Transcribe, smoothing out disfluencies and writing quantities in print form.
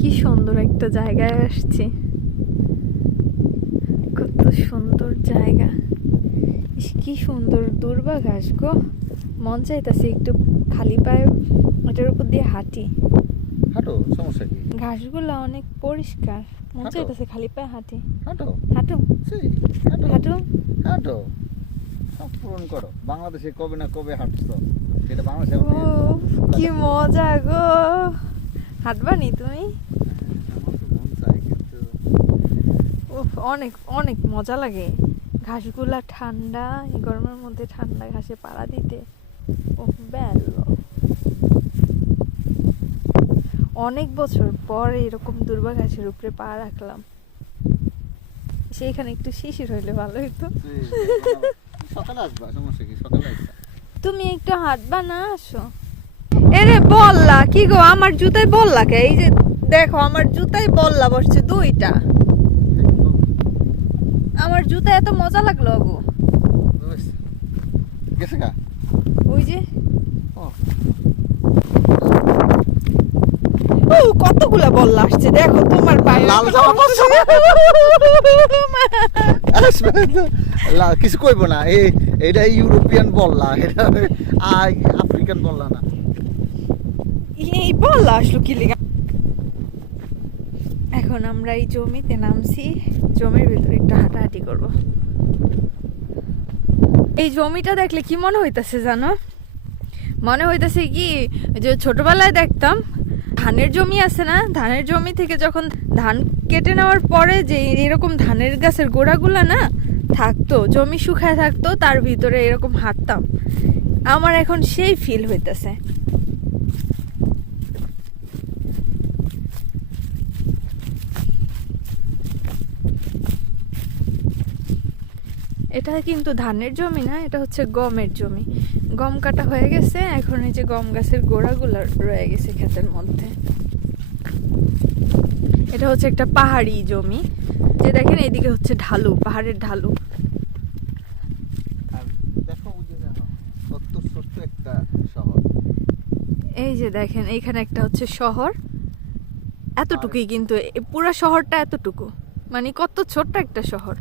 কি সুন্দর একটা জায়গায় আসছি, কত সুন্দর জায়গা। কি সুন্দর দুর্বা ঘাস গো, মন চাইতেছে একটু খালি পায়ে ওটার উপর দিয়ে হাঁটি। হাঁটো, সমস্যা কি? ঘাসগুলো অনেক পরিষ্কার, মন হাঁটো। চাইতেছে খালি পায়ে হাঁটি। হাঁটো, হাঁটু সেই, হাঁটো, হাঁটু। হাঁটো, সব পূরণ করো। বাংলাদেশে কবে না কবে হাঁটছো, এটা বাংলাদেশে ও কি মজা গো, হাঁটবানি তুমি? আমার তো মন চায় কিন্তু উফ, অনেক অনেক মজা লাগে। ঘাসগুলা ঠান্ডা, এই গরমের মধ্যে ঠান্ডা ঘাসে পাড়া দিতে উফ বেল। অনেক বছর পর এরকম দুর্বা ঘাসের উপরে পা রাখলাম। সেইখানে একটু শিশির হইলে ভালো হইতো। সকালে আসবা, সমস্যা কি? সকালে আসবা। তুমি একটু হাঁটবা না, আসো। এরে বললা কি গো, আমার জুতায় বললা কে? এই যে দেখো আমার জুতায় বললা বসছে দুইটা। আমার জুতা এত মজা লাগলো গো। গেছে গা? ওই যে ও, ও কতগুলা বললা আসছে, দেখো তোমার পায়ে লাল জামা পরছো? আসবে তো। কিছু কইব না, এটা ইউরোপিয়ান বললা, এটা আফ্রিকান বললা না। এই বললা আসলো কি লিগা? এখন আমরা এই জমিতে নামছি, জমির ভিতরে একটু হাঁটাহাঁটি করব। এই জমিটা দেখলে কি মনে হইতাছে জানো? মনে হইতাছে কি যে ছোটবেলায় দেখতাম ধানের জমি আছে না, ধানের জমি থেকে যখন ধান কেটে নেওয়ার পরে যে এরকম ধানের গাছের গোড়াগুলা না থাকতো, জমি শুকায় থাকতো, তার ভিতরে এরকম হাঁটতাম। আমার এখন সেই ফিল হইতাছে। এটা কিন্তু ধানের জমি না, এটা হচ্ছে গমের জমি। গম কাটা হয়ে গেছে, এখন এই যে গম গাছের গোড়াগুলো রয়ে গেছে ক্ষেতের মধ্যে। এটা হচ্ছে একটা পাহাড়ি জমি, যে দেখেন এইদিকে হচ্ছে ঢালু, পাহাড়ের ঢালু। আর দেখো ওই যে জানো, কত ছোট্ট একটা শহর। এই যে দেখেন এইখানে একটা হচ্ছে শহর, এতটুকুই কিন্তু পুরো শহরটা এতটুকু, মানে কত ছোট্ট একটা শহর।